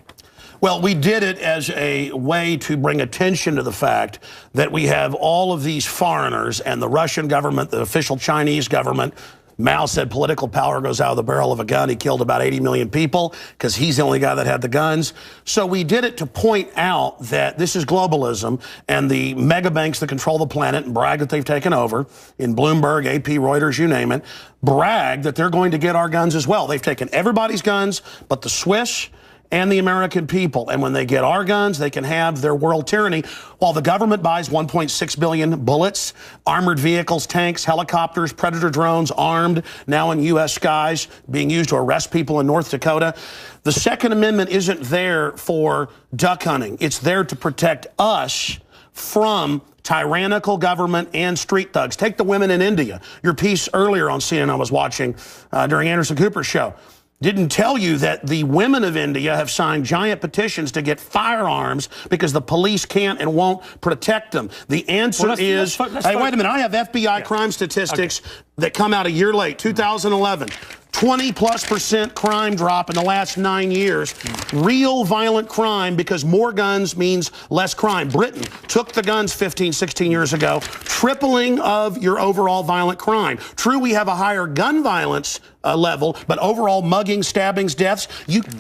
Well, we did it as a way to bring attention to the fact that we have all of these foreigners and the Russian government, the official Chinese government. Mao said political power goes out of the barrel of a gun. He killed about 80 million people because he's the only guy that had the guns. So we did it to point out that this is globalism, and the mega banks that control the planet and brag that they've taken over, in Bloomberg, AP, Reuters, you name it, brag that they're going to get our guns as well. They've taken everybody's guns but the Swiss and the American people. And when they get our guns, they can have their world tyranny, while the government buys 1.6 billion bullets, armored vehicles, tanks, helicopters, Predator drones, armed, now in U.S. skies, being used to arrest people in North Dakota. The Second Amendment isn't there for duck hunting. It's there to protect us from tyrannical government and street thugs. Take the women in India. Your piece earlier on CNN I was watching during Anderson Cooper's show didn't tell you that the women of India have signed giant petitions to get firearms because the police can't and won't protect them. The answer is, hey, wait a minute, I have FBI crime statistics that come out a year late, 2011. 20+% crime drop in the last 9 years. Real violent crime, because more guns means less crime. Britain took the guns 15, 16 years ago, tripling of your overall violent crime. True, we have a higher gun violence level, but overall mugging, stabbings, deaths,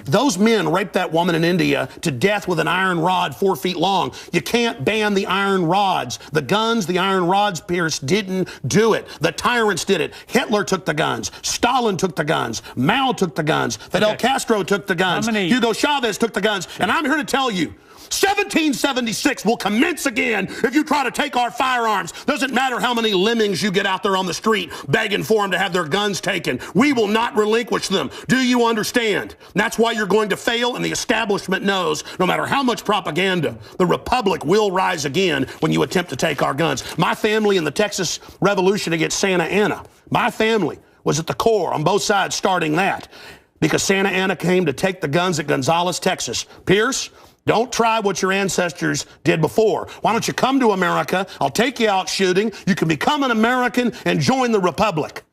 those men raped that woman in India to death with an iron rod 4 feet long. You can't ban the iron rods. The guns, the iron rods, Pierce, didn't do it. The tyrants did it. Hitler took the guns. Stalin took the the guns. Mao took the guns. Fidel Castro took the guns. Hugo Chavez took the guns. And I'm here to tell you, 1776 will commence again if you try to take our firearms. Doesn't matter how many lemmings you get out there on the street begging for them to have their guns taken. We will not relinquish them. Do you understand? And that's why you're going to fail, and the establishment knows no matter how much propaganda, the Republic will rise again when you attempt to take our guns. My family in the Texas Revolution against Santa Anna, my family was at the core on both sides starting that because Santa Anna came to take the guns at Gonzales, Texas. Pierce, don't try what your ancestors did before. Why don't you come to America? I'll take you out shooting. You can become an American and join the Republic.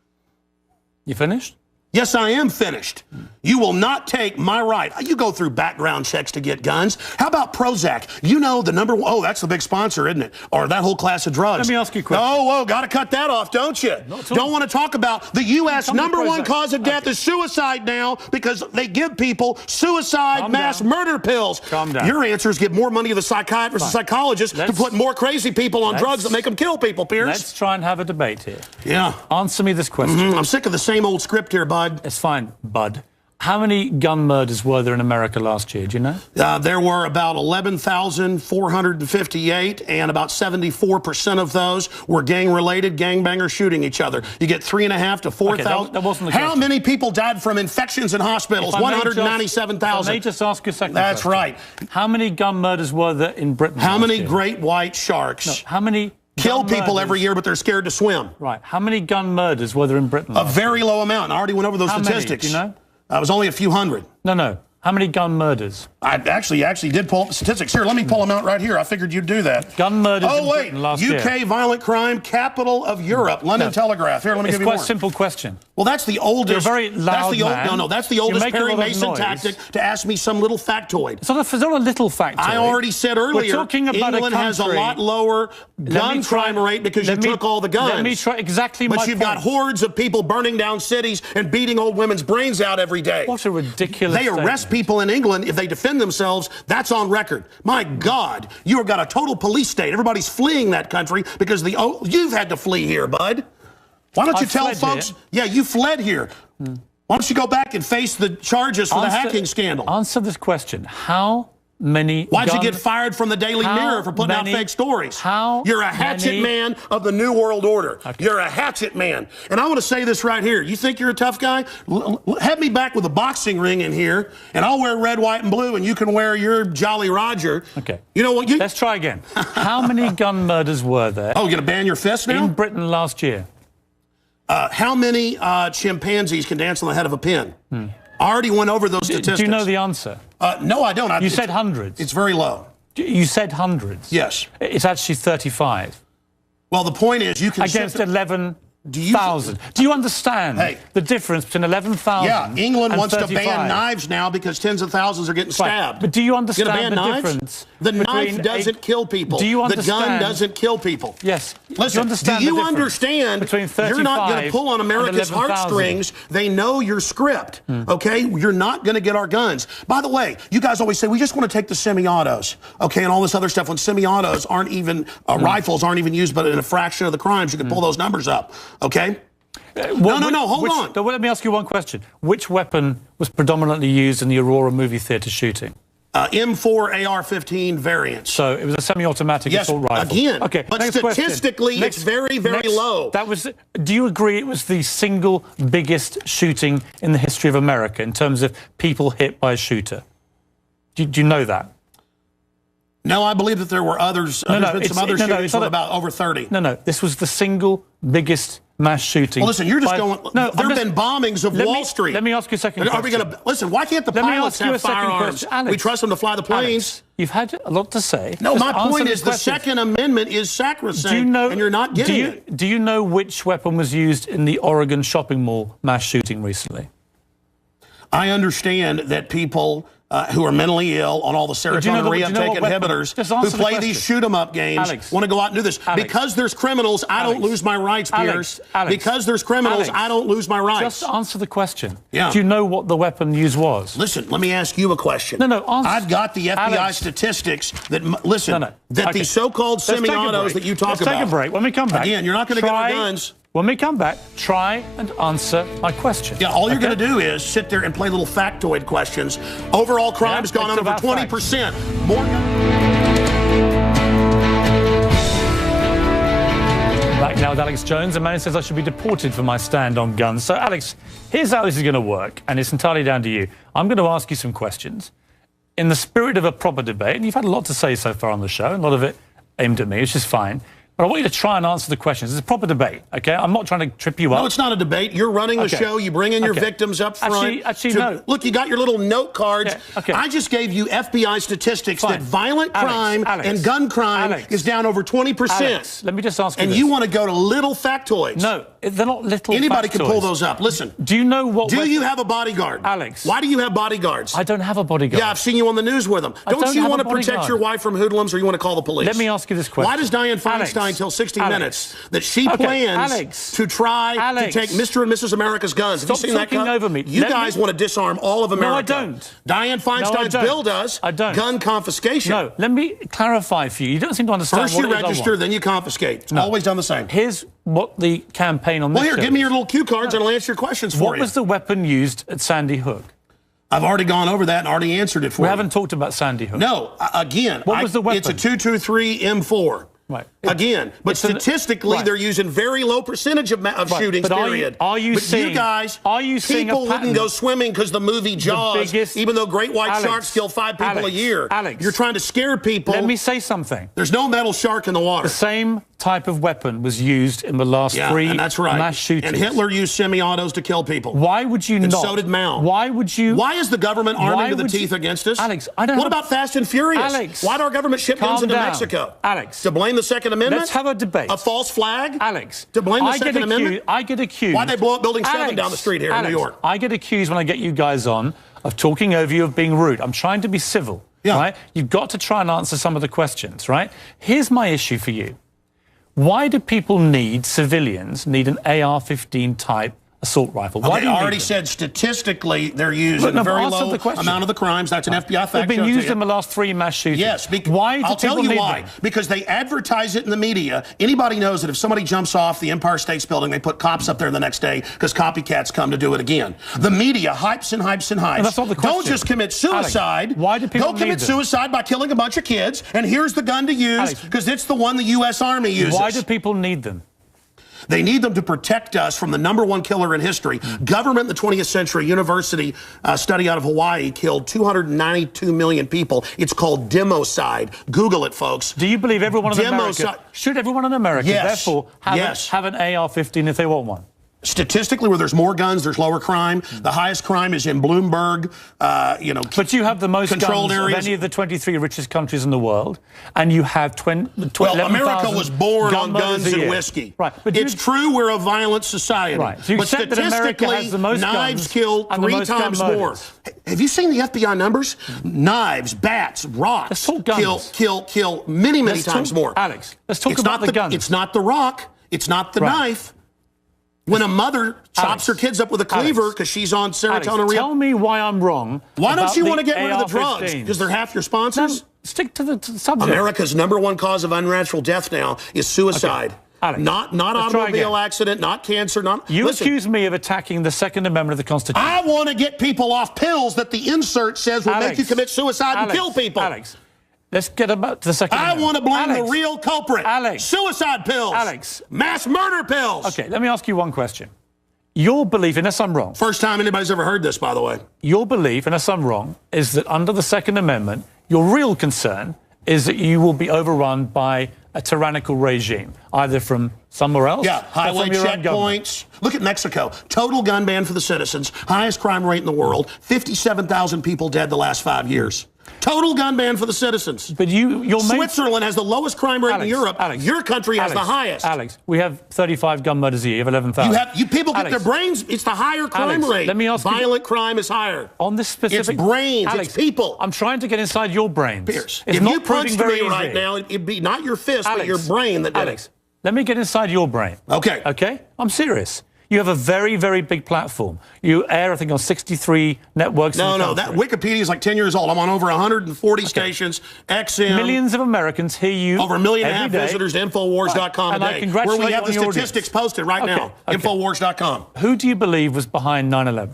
You finished? Yes, I am finished. You will not take my right. You go through background checks to get guns. How about Prozac? You know the number one, oh, that's the big sponsor, isn't it? Or that whole class of drugs. Let me ask you a question. Oh, got to cut that off, don't you? Don't want to talk about the U.S. number one cause of death is suicide now because they give people suicide mass murder pills. Calm down. Your answer is give more money to the psychiatrists and psychologists to put more crazy people on drugs that make them kill people, Pierce. Let's try and have a debate here. Yeah. Answer me this question. I'm sick of the same old script here, bud. It's fine, bud. How many gun murders were there in America last year? Do you know? There were about 11,458, and about 74% of those were gang-related, gangbangers shooting each other. You get 3,500 to 4,000. That wasn't the How question. many people died from infections in hospitals? 197,000. Let me just ask you a second That's question. right. How many gun murders were there in Britain? How many year? great white sharks? No, how many kill people every year, but they're scared to swim? Right. How many gun murders were there in Britain? A very low amount. I already went over those statistics. Many? Do you know? It was only a few hundred. No. How many gun murders? I actually did pull up the statistics. Here, let me pull them out right here. I figured you'd do that. Gun murders in Britain last year. UK violent crime, capital of Europe. London Telegraph. Here, let me give you more. It's quite a simple question. Well, that's the oldest. You're a very loud man. That's the oldest You make a Perry lot of Mason noise. tactic to ask me some little factoid. It's not a little factoid. I already said earlier, We're talking about England has a lot lower gun crime rate because you took all the guns. Let me try exactly my But point. you've got hordes of people burning down cities and beating old women's brains out every day. What a ridiculous They arrest people in England if they defend themselves. That's on record. My God, you have got a total police state. Everybody's fleeing that country because you've had to flee here, bud. Why don't you tell folks? Yeah, you fled here. Why don't you go back and face the charges for the hacking scandal? Answer this question. How many Why'd you get fired from the Daily Mirror for putting out fake stories? You're a hatchet man of the New World Order. Okay. You're a hatchet man. And I want to say this right here. You think you're a tough guy? Have me back with a boxing ring in here, and I'll wear red, white, and blue, and you can wear your Jolly Roger. Okay. You know what? Let's try again. How many gun murders were there? Oh, you're going to ban your fist now? In Britain last year. How many chimpanzees can dance on the head of a pin? I already went over those statistics. Do you know the answer? No, I don't. You said hundreds. It's very low. You said hundreds. Yes. It's actually 35. Well, the point is you can... Against 11,000. Do you understand the difference between 11,000 Yeah, England and wants 35? to ban knives now because tens of thousands are getting stabbed. Right. But do you understand the knives? difference? The knife doesn't kill people. Do you understand? The gun doesn't kill people. Yes. Listen, do you understand between 35 you're not going to pull on America's and 11,000? heartstrings. They know your script, okay? You're not going to get our guns. By the way, you guys always say, we just want to take the semi-autos, okay, and all this other stuff. When semi-autos aren't even, rifles aren't even used but in a fraction of the crimes, you can pull those numbers up, okay? No, hold on. Let me ask you one question. Which weapon was predominantly used in the Aurora movie theatre shooting? M4 AR-15 variants. So it was a semi-automatic assault rifle. Again. Okay, but next statistically, question. it's very, very low. Do you agree it was the single biggest shooting in the history of America in terms of people hit by a shooter? Do you know that? No, I believe that there were others. There's been some other shootings with about over 30. No, this was the single biggest mass shooting. Well, listen, you're just going... there have been bombings of Wall Street. Let me ask you a second question. Are we going to... Listen, why can't the pilots have firearms? We trust them to fly the planes. Alex, you've had a lot to say. No, my point is the Second Amendment is sacrosanct, and you're not getting it. Do you know which weapon was used in the Oregon shopping mall mass shooting recently? I understand that people... who are mentally ill on all the serotonin reuptake inhibitors, who play these shoot-em-up games, want to go out and do this. Because there's criminals, I don't lose my rights, Pierce. Because there's criminals, I don't lose my rights. Just answer the question. Yeah. Do you know what the weapon used was? Listen, let me ask you a question. No, answer. I've got the FBI statistics that, listen, that these so-called semi-autos that you talk about. Let's take a break. When we come back. Again, you're not going to get our guns. When we come back, try and answer my question. Yeah, all you're going to do is sit there and play little factoid questions. Overall crime has gone up over 20%. More. Back now with Alex Jones. A man who says I should be deported for my stand on guns. So, Alex, here's how this is going to work, and it's entirely down to you. I'm going to ask you some questions in the spirit of a proper debate, and you've had a lot to say so far on the show, and a lot of it aimed at me, which is fine. But I want you to try and answer the questions. It's a proper debate, okay? I'm not trying to trip you up. No, it's not a debate. You're running the show. You bring in your victims up front. Actually, no. Look, you got your little note cards. Okay. I just gave you FBI statistics that violent crime and gun crime is down over 20%. Alex, let me just ask you And this. you want to go to little factoids. No, they're not little Anybody factoids. can pull those up. Listen. Do you know what... Do you have a bodyguard? Alex. Why do you have bodyguards? I don't have a bodyguard. Yeah, I've seen you on the news with them. Don't you want to protect your wife from hoodlums, or you want to call the police? Let me ask you this question. Why does Dianne Feinstein tell 60 Minutes that she plans to try to take Mr. and Mrs. America's guns? Have you seen that? Over me. You guys want to disarm all of America. No, I don't. Dianne Feinstein's bill does. I don't. Gun confiscation. No, let me clarify for you. You don't seem to understand First what you it is I register, want. then you confiscate. It's always done the same. Here's what the campaign on this Well, here, show give me is. your little cue cards and I'll answer your questions for you. What was the weapon used at Sandy Hook? I've already gone over that and already answered it for you. We haven't talked about Sandy Hook. No, again. What was the weapon? It's a 223 M4. Right. Again, but statistically, they're using very low percentage of shootings, but period. Are you but seeing, you guys, a people wouldn't pattern? go swimming because the movie Jaws, even though great white sharks kill 5 people a year. Alex, you're trying to scare people. Let me say something. There's no metal shark in the water. The same type of weapon was used in the last 3 and that's right. mass shootings. And Hitler used semi-autos to kill people. Why would you and not? So did Mao. Why would you? Why is the government arming to the teeth against us? Alex, I don't. What about Fast and Furious? Alex, why did our government ship guns into Mexico? Alex, to blame the Second Amendment? Let's have a debate. A false flag? Alex, to blame the Second Amendment? I get accused. Why'd they blow up Building 7 down the street here in New York? I get accused when I get you guys on of talking over you, of being rude. I'm trying to be civil, right? You've got to try and answer some of the questions, right? Here's my issue for you. Why do civilians need an AR-15 type assault rifle? Why Okay, I already said statistically they're used in a very low amount of the crimes. That's an FBI fact. They've been used in the last 3 mass shootings. Yes. Why? I'll tell you why. Because they advertise it in the media. Anybody knows that if somebody jumps off the Empire State Building, they put cops up there the next day because copycats come to do it again. The media hypes and hypes and hypes. And that's not the question. Don't just commit suicide. Alex, why do people Go commit need them? suicide by killing a bunch of kids, and here's the gun to use because it's the one the U.S. Army uses. Why do people need them? They need them to protect us from the #1 killer in history. Government in the 20th century, university study out of Hawaii killed 292 million people. It's called democide. Google it, folks. Do you believe everyone in America, should everyone in America, therefore, have an AR-15 if they want one? Statistically, where there's more guns, there's lower crime. The highest crime is in Bloomberg, But you have the most guns of any of the 23 richest countries in the world, and you have Well, America was born on guns and whiskey. Right. But it's true we're a violent society. Right. So you but accept that America statistically, has the most knives guns kill and the 3 most gun times more. murders. Have you seen the FBI numbers? Knives, bats, rocks kill many times more. Alex, let's talk about the guns. It's not the rock. It's not the knife. When a mother chops her kids up with a cleaver because she's on serotonin. Tell me why I'm wrong. Why don't you want to get rid of the AR-15s? drugs? Because they're half your sponsors? No, stick to the subject. America's #1 cause of unnatural death now is suicide. Alex, not let's try automobile again. accident, not cancer, not... You Listen, accuse me of attacking the Second Amendment of the Constitution. I want to get people off pills that the insert says will make you commit suicide and kill people. Alex, let's get about to the Second Amendment. I want to blame the real culprit. Suicide pills. Mass murder pills. Okay, let me ask you one question. Your belief, unless I'm wrong... First time anybody's ever heard this, by the way. Your belief, unless I'm wrong, is that under the Second Amendment, your real concern is that you will be overrun by a tyrannical regime, either from somewhere else or highway from your own government. checkpoints. Look at Mexico. Total gun ban for the citizens. Highest crime rate in the world. 57,000 people dead the last 5 years. Total gun ban for the citizens. But Switzerland has the lowest crime rate in Europe. Your country has the highest. Alex, we have 35 gun murders a year. You have 11,000. You people get their brains. It's the higher crime rate. Let me ask you, violent crime is higher. On this specific... It's brains. Alex, it's people. I'm trying to get inside your brains. Pierce, it's if not you punched very me easy. right now, it'd be not your fist, but your brain that did it. Let me get inside your brain. Okay. Okay? I'm serious. You have a very, very big platform. You air, I think, on 63 networks. No, that Wikipedia is like 10 years old. I'm on over 140 stations, XM. Millions of Americans hear you. Over 1.5 million day. visitors to Infowars.com And I today, congratulate where we have the you on your statistics posted right now. Infowars.com. Who do you believe was behind 9/11?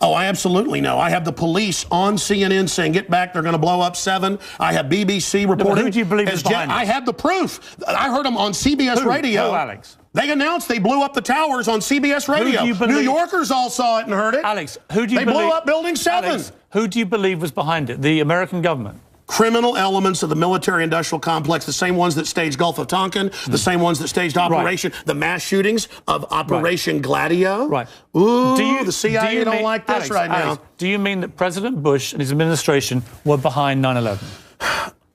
Oh, I absolutely know. I have the police on CNN saying, get back, they're going to blow up 7. I have BBC reporting. Who do you believe is behind it? I have the proof. I heard them on CBS Radio. Who, Alex? They announced they blew up the towers on CBS Radio. Who do you believe? New Yorkers all saw it and heard it. Alex, who do you They believe? blew up Building 7. Alex, who do you believe was behind it? The American government? Criminal elements of the military-industrial complex, the same ones that staged Gulf of Tonkin, the same ones that staged Operation, the mass shootings of Operation Gladio. Right. Ooh, the CIA don't like this right now. Do you mean that President Bush and his administration were behind 9/11?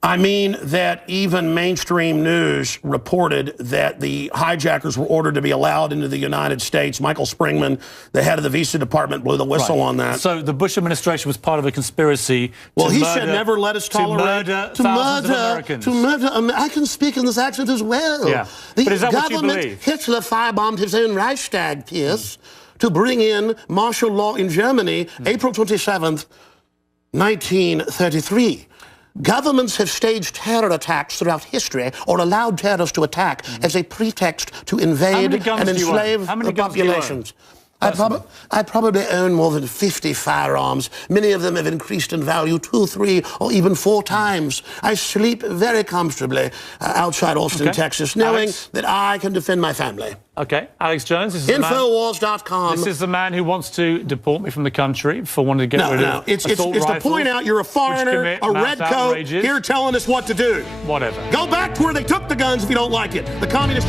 I mean that even mainstream news reported that the hijackers were ordered to be allowed into the United States. Michael Springman, the head of the Visa Department, blew the whistle on that. So the Bush administration was part of a conspiracy he said never let us tolerate thousands of Americans. To murder. I can speak in this accent as well. Yeah. The But is that what you government, believe? Hitler firebombed his own Reichstag, Pierce, to bring in martial law in Germany, April 27th, 1933. Governments have staged terror attacks throughout history or allowed terrorists to attack as a pretext to invade and enslave the populations. I probably own more than 50 firearms. Many of them have increased in value 2, 3, or even 4 times. I sleep very comfortably outside Austin, Texas, knowing that I can defend my family. Okay, Alex Jones. This is Infowars.com. This is the man who wants to deport me from the country for wanting to get rid of it's to point out you're a foreigner, a redcoat, here telling us what to do. Whatever. Go back to where they took the guns if you don't like it. The communist...